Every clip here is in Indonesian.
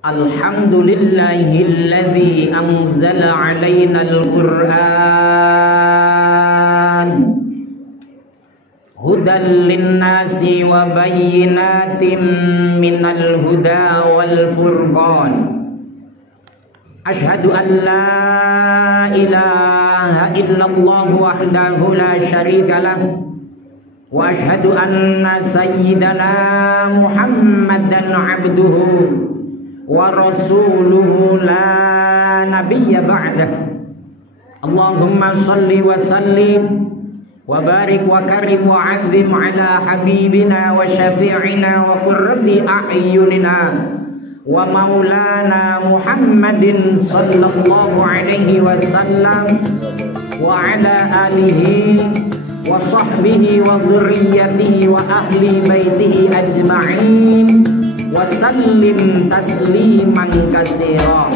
Alhamdulillahilladzi anzala 'alainal Qur'an hudan linnasi wa bayyinatin minal huda wal furqan. Asyhadu an la ilaha illallah wahdahu la syarika lah wa asyhadu anna sayyidana Muhammadan 'abduhu wa rasuluhu la nabiyya ba'dah. Allahumma salli wa sallim wa barik wa karim wa 'azzim ala habibina wa syafi'ina wa qurrati a'yunina wa maulana Muhammadin sallallahu alaihi wasallam wa ala alihi wa sahbihi wa dhurriyyatihi wa ahli baitihi ajma'in wa sallim tasliman katsira.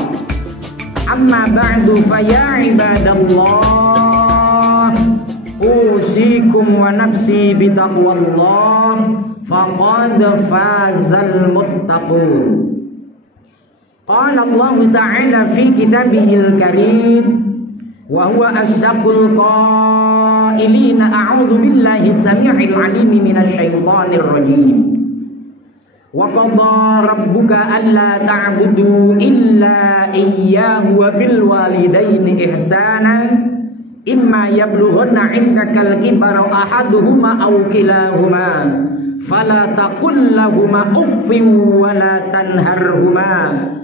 Amma ba'du fa ya ibadallah, usikum wa nafsi bi taqwallah faqad fazal muttaqun. Qala Allah ta'ala fi kitabihil karim wa huwa asdaqul qailina a'udzu billahi samii'il 'aliim minasy syaithaanir rajiim. Wa qadha rabbuka alla ta'budu illa iyyahu wa bil walidaini ihsana imma yablughanna 'indakal kibara ahaduhuma aw kilahuma fala taqul lahumā uffin wa la tanharhumā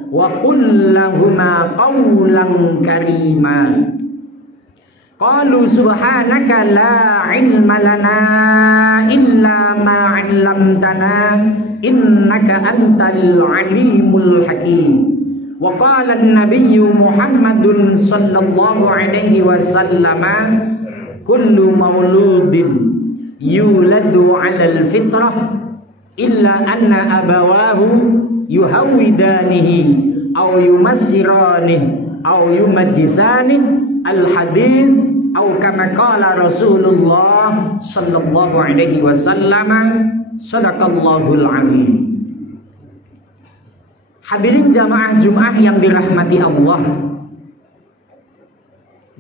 wa qul lahumā qawlan karīmā. Qalu subhanaka la 'ilma lanā illā mā 'allamtanā innaka antal 'alimul hakim. Wa qala an-nabiyyu Muhammadun sallallahu alaihi wasallam kullu mauludin yuladu 'alal fitrah illa anna abawahu yuhawidanihi aw yumassiranihi aw yumajjisanihi al-hadis atau kama qala Rasulullah sallallahu alaihi wasallam, sadaqallahul azim. Hadirin jamaah Jumat yang dirahmati Allah,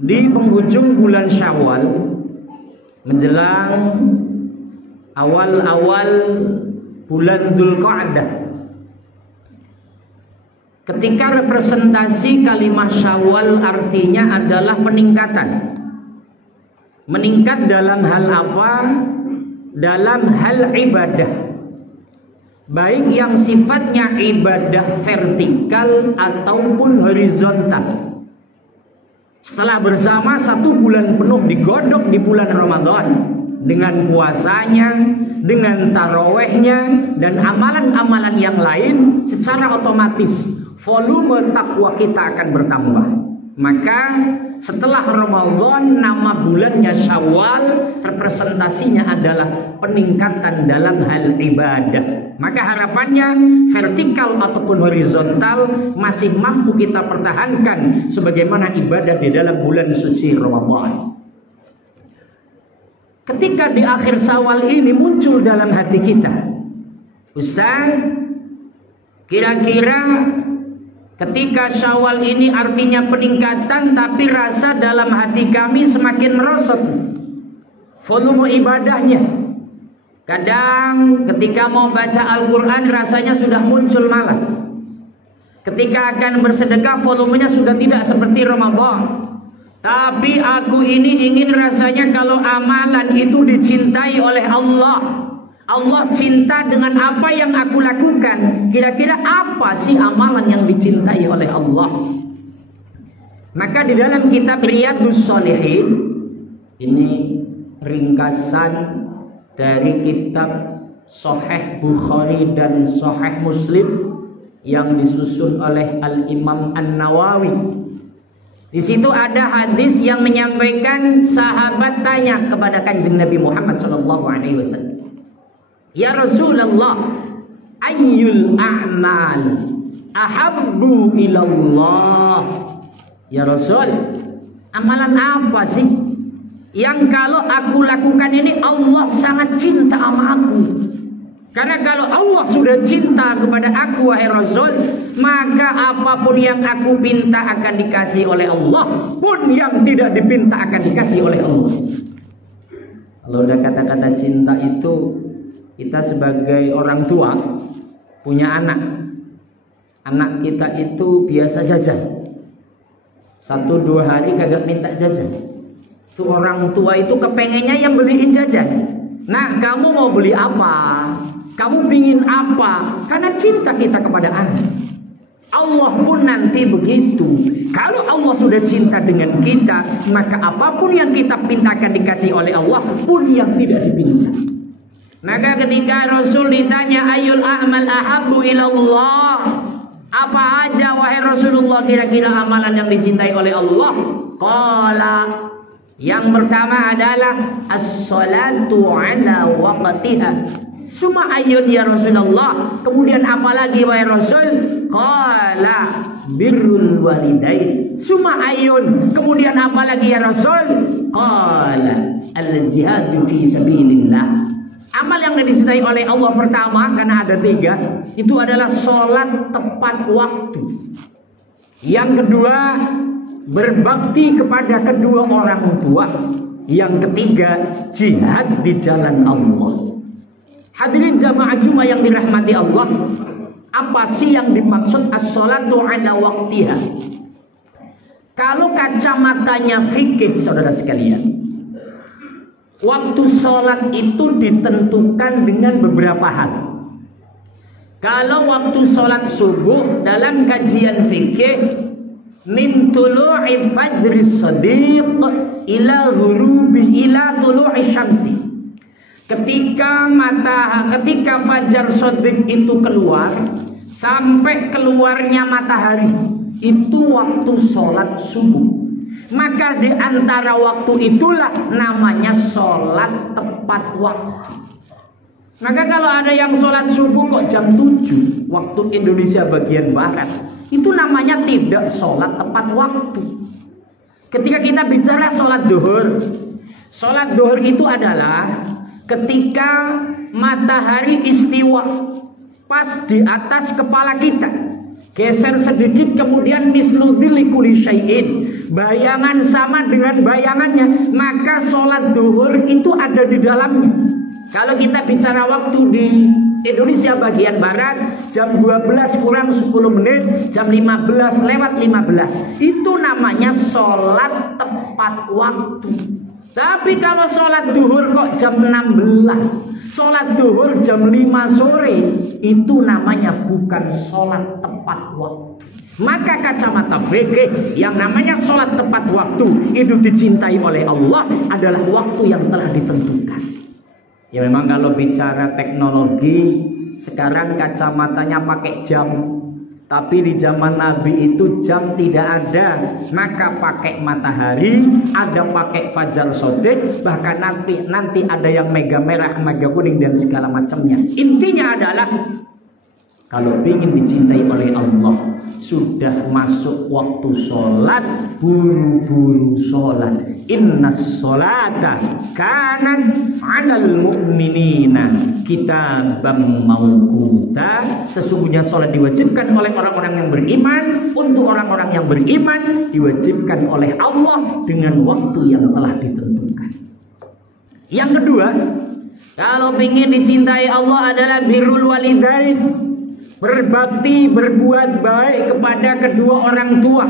di penghujung bulan Syawal menjelang awal-awal bulan Dzulqa'dah, ketika representasi kalimat Syawal artinya adalah peningkatan. Meningkat dalam hal apa? Dalam hal ibadah, baik yang sifatnya ibadah vertikal ataupun horizontal. Setelah bersama 1 bulan penuh digodok di bulan Ramadan dengan puasanya, dengan tarawehnya, dan amalan-amalan yang lain, secara otomatis volume takwa kita akan bertambah. Maka setelah Ramadan, nama bulannya Syawal, representasinya adalah peningkatan dalam hal ibadah. Maka harapannya vertikal ataupun horizontal masih mampu kita pertahankan sebagaimana ibadah di dalam bulan suci Ramadan. Ketika di akhir Syawal ini muncul dalam hati kita, Ustaz, kira-kira ketika Syawal ini artinya peningkatan, tapi rasa dalam hati kami semakin merosot volume ibadahnya. Kadang ketika mau baca Al-Quran rasanya sudah muncul malas. Ketika akan bersedekah volumenya sudah tidak seperti Ramadan. Tapi aku ini ingin rasanya kalau amalan itu dicintai oleh Allah. Allah cinta dengan apa yang aku lakukan. Kira-kira apa sih amalan yang dicintai oleh Allah? Maka di dalam kitab Riyadhus Shalihin, ini ringkasan dari kitab Sahih Bukhari dan Sahih Muslim yang disusun oleh Al-Imam An-Nawawi. Di situ ada hadis yang menyampaikan sahabat tanya kepada Kanjeng Nabi Muhammad SAW, ya Rasulullah, ayyul a'mal ahabbu ilallah. Ya Rasul, amalan apa sih yang kalau aku lakukan ini Allah sangat cinta sama aku? Karena kalau Allah sudah cinta kepada aku wahai Rasul, maka apapun yang aku pinta akan dikasih oleh Allah, pun yang tidak dipinta akan dikasih oleh Allah. Kalau udah kata-kata cinta itu, kita sebagai orang tua punya anak. Anak kita itu biasa jajan, 1-2 hari kagak minta jajan. Itu orang tua itu kepengennya yang beliin jajan. Nah, kamu mau beli apa? Kamu pingin apa? Karena cinta kita kepada anak. Allah pun nanti begitu. Kalau Allah sudah cinta dengan kita, maka apapun yang kita pintakan dikasih oleh Allah, pun yang tidak dipinta. Maka ketika Rasul ditanya ayul a'mal ahabbu ilallah, apa aja wahai Rasulullah kira-kira amalan yang dicintai oleh Allah? Qala, yang pertama adalah as-salatu ala waqtiha. Suma ayun ya Rasulullah. Kemudian apa lagi wahai Rasul? Qala birrul walidain. Suma ayun. Kemudian apa lagi ya Rasul? Qala al-jihadu fi sabilillah. Amal yang dicintai oleh Allah pertama, karena ada 3, itu adalah sholat tepat waktu. Yang kedua, berbakti kepada kedua orang tua. Yang ketiga, jihad di jalan Allah. Hadirin jamaah Jumat yang dirahmati Allah, apa sih yang dimaksud as-sholatu ala waqtiha? Kalau kacamatanya fikih, saudara sekalian, waktu sholat itu ditentukan dengan beberapa hal. Kalau waktu sholat subuh dalam kajian fikih, min tulu'i fajri shadiq ila ghulubi ila tulu'i syamsi. Ketika fajar shadiq itu keluar sampai keluarnya matahari, itu waktu sholat subuh. Maka di antara waktu itulah namanya sholat tepat waktu. Maka kalau ada yang sholat subuh kok jam 7 waktu Indonesia bagian barat, itu namanya tidak sholat tepat waktu. Ketika kita bicara sholat duhur itu adalah ketika matahari istiwa pas di atas kepala kita, geser sedikit, kemudian misludil kulli syai'in, bayangan sama dengan bayangannya, maka sholat duhur itu ada di dalamnya. Kalau kita bicara waktu di Indonesia bagian barat, jam 12 kurang 10 menit, jam 15 lewat 15, itu namanya sholat tepat waktu. Tapi kalau sholat duhur kok jam 16, sholat duhur jam 5 sore, itu namanya bukan sholat tepat waktu. Maka kacamata fikih, yang namanya sholat tepat waktu itu dicintai oleh Allah adalah waktu yang telah ditentukan. Ya memang kalau bicara teknologi, sekarang kacamatanya pakai jam. Tapi di zaman Nabi itu jam tidak ada, maka pakai matahari, ada pakai fajar shadiq, bahkan nanti ada yang mega merah, mega kuning dan segala macamnya. Intinya adalah kalau ingin dicintai oleh Allah, sudah masuk waktu sholat, buru-buru sholat. Inna sholata kanat 'alal mu'minina kitaban mawquta. Sesungguhnya sholat diwajibkan oleh orang-orang yang beriman, untuk orang-orang yang beriman diwajibkan oleh Allah dengan waktu yang telah ditentukan. Yang kedua, kalau ingin dicintai Allah adalah birrul walidain, berbakti, berbuat baik kepada kedua orang tua.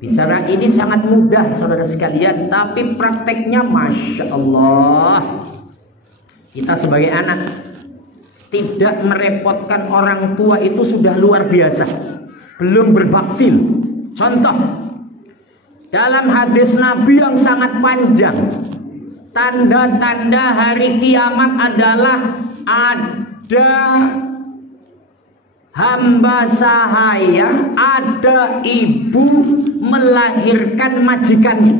Bicara ini sangat mudah saudara sekalian, tapi prakteknya Masya Allah. Kita sebagai anak tidak merepotkan orang tua itu sudah luar biasa. Belum berbakti. Contoh, dalam hadis Nabi yang sangat panjang, tanda-tanda hari kiamat adalah ada hamba sahaya, ada ibu melahirkan majikannya,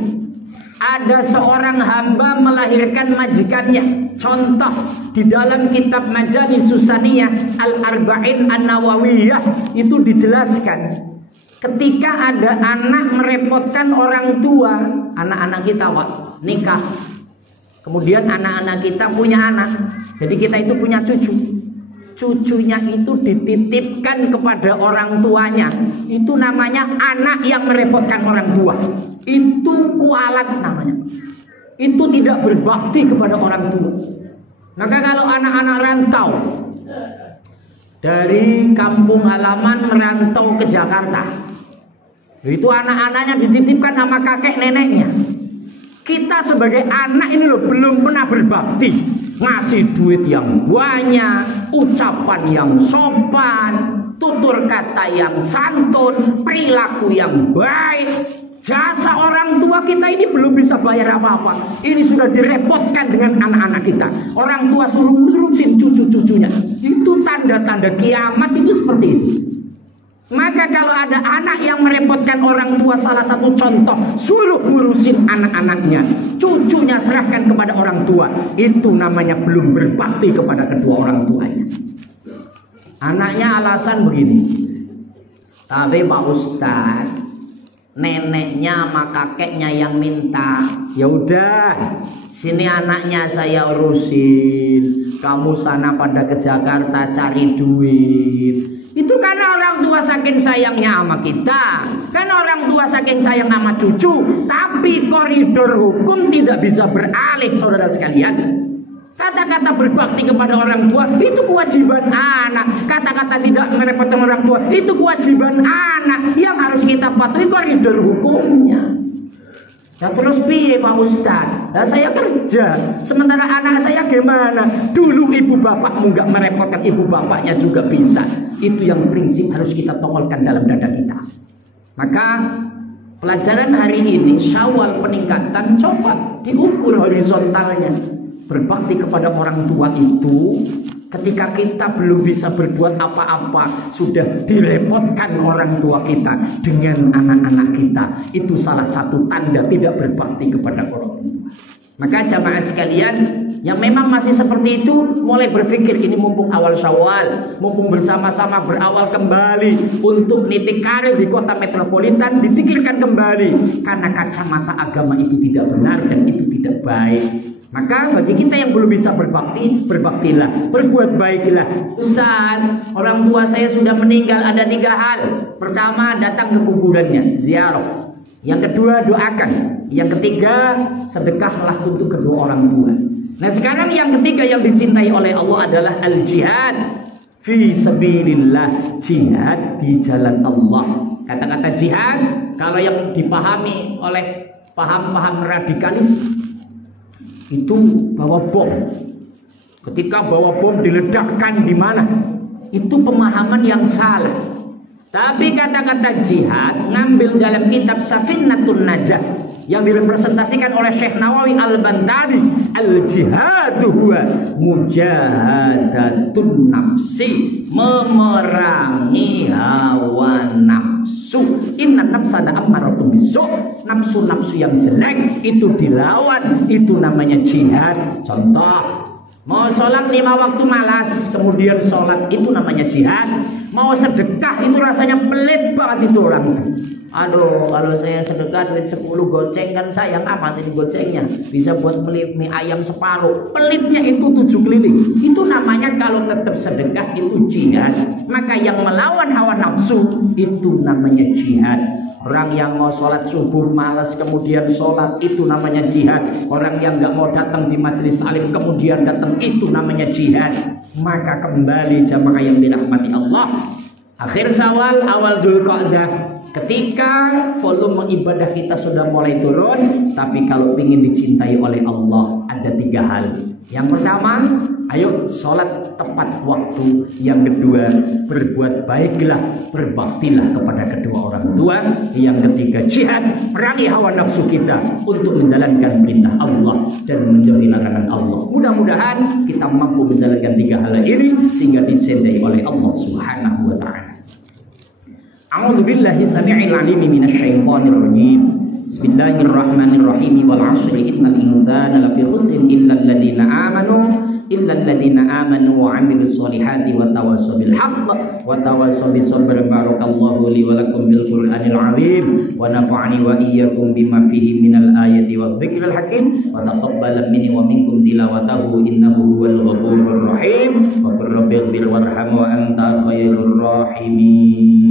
ada seorang hamba melahirkan majikannya. Contoh di dalam kitab Majalis Susaniyah Al-Arba'in An-Nawawiyah itu dijelaskan, ketika ada anak merepotkan orang tua, anak-anak kita nikah, Kemudian anak-anak kita punya anak. Jadi kita itu punya cucu. Cucunya itu dititipkan kepada orang tuanya. Itu namanya anak yang merepotkan orang tua. Itu kualat namanya. Itu tidak berbakti kepada orang tua. Maka kalau anak-anak rantau dari kampung halaman merantau ke Jakarta, itu anak-anaknya dititipkan sama kakek neneknya. Kita sebagai anak ini loh belum pernah berbakti, ngasih duit yang banyak, ucapan yang sopan, tutur kata yang santun, perilaku yang baik. Jasa orang tua kita ini belum bisa bayar apa-apa. Ini sudah direpotkan dengan anak-anak kita. Orang tua suruh ngurusin cucu-cucunya. Itu tanda-tanda kiamat itu seperti itu. Maka kalau ada anak yang merepotkan orang tua, salah satu contoh, suruh ngurusin anak-anaknya, cucunya serahkan kepada orang tua. Itu namanya belum berbakti kepada kedua orang tuanya. Anaknya alasan begini, tapi Pak Ustadz, neneknya sama kakeknya yang minta. Ya udah, sini anaknya saya urusin. Kamu sana pada ke Jakarta cari duit. Itu karena orang tua saking sayangnya sama kita, karena orang tua saking sayang sama cucu. Tapi koridor hukum tidak bisa beralih, saudara sekalian. Kata-kata berbakti kepada orang tua itu kewajiban anak. Kata-kata tidak merepotkan orang tua itu kewajiban anak. Yang harus kita patuhi koridor hukumnya. Ya terus piye Pak Ustadz? Nah, saya kerja, sementara anak saya gimana? Dulu ibu bapakmu nggak merepotkan, ibu bapaknya juga bisa. Itu yang prinsip harus kita tongolkan dalam dada kita. Maka pelajaran hari ini Syawal peningkatan, coba diukur horizontalnya. Berbakti kepada orang tua itu ketika kita belum bisa berbuat apa-apa, sudah direpotkan orang tua kita dengan anak-anak kita. Itu salah satu tanda tidak berbakti kepada orang tua. Maka jamaah sekalian yang memang masih seperti itu, mulai berpikir ini mumpung awal Syawal, mumpung bersama-sama berawal kembali untuk nitik karir di kota metropolitan, dipikirkan kembali. Karena kacamata agama itu tidak benar dan itu tidak baik. Maka bagi kita yang belum bisa berbakti, berbaktilah, berbuat baiklah. Ustaz, orang tua saya sudah meninggal, ada 3 hal. Pertama, datang ke kuburannya, ziarah. Yang kedua, doakan. Yang ketiga, sedekahlah untuk kedua orang tua. Nah sekarang yang ketiga yang dicintai oleh Allah adalah al-jihad fi sabilillah, jihad di jalan Allah. Kata-kata jihad, kalau yang dipahami oleh paham-paham radikalis, itu bawa bom. Ketika bawa bom diledakkan di mana? Itu pemahaman yang salah. Tapi kata-kata jihad ngambil dalam kitab Safinatun Najah yang direpresentasikan oleh Syekh Nawawi Al-Bantani. Al-jihadu huwa mujahadatun nafsi, memerangi hawa nafsu. Inna nafsana ammaratun bisu', nafsu-nafsu yang jelek itu dilawan, itu namanya jihad. Contoh, mau sholat 5 waktu malas, kemudian sholat, itu namanya jihad. Mau sedekah itu rasanya pelit banget itu orang itu. Aduh, kalau saya sedekah duit 10 goceng kan sayang amat ini gocengnya. Bisa buat beli mie ayam separuh. Pelitnya itu 7 keliling. Itu namanya kalau tetap sedekah itu jihad. Maka yang melawan hawa nafsu itu namanya jihad. Orang yang mau sholat subuh malas kemudian sholat, itu namanya jihad. Orang yang nggak mau datang di majelis taklim kemudian datang, itu namanya jihad. Maka kembali jamaah yang dirahmati Allah, akhir Syawal awal Dzulqa'dah, ketika volume ibadah kita sudah mulai turun, tapi kalau ingin dicintai oleh Allah ada 3 hal. Yang pertama, ayo sholat tepat waktu. Yang kedua, berbuat baiklah, berbaktilah kepada kedua orang tua. Yang ketiga, jihad, perangi hawa nafsu kita untuk menjalankan perintah Allah dan menjauhi larangan Allah. Mudah-mudahan kita mampu menjalankan 3 hal ini sehingga dicintai oleh Allah Subhanahu wa ta'ala. A'udzu billahi samii'il 'aliim minasyaitonir rajiim. Bismillahirrahmanirrahim. Wal 'ashri innal insana lafi khusrin illa alladziina aamanu illal ladzina amanu wa 'amilus solihati wa tawassaw bil haqq wa tawassaw bis sabr. Barakallahu li wa lakum bil Qur'anil 'azim wa nafa'ani wa iyyakum bima fihi minal ayati wadh dzikril hakim wa taqabbal minni wa minkum tilawatahu innahu huwal ghafurur rahim wa qur rabbighfir warham wa anta khairur rahimin.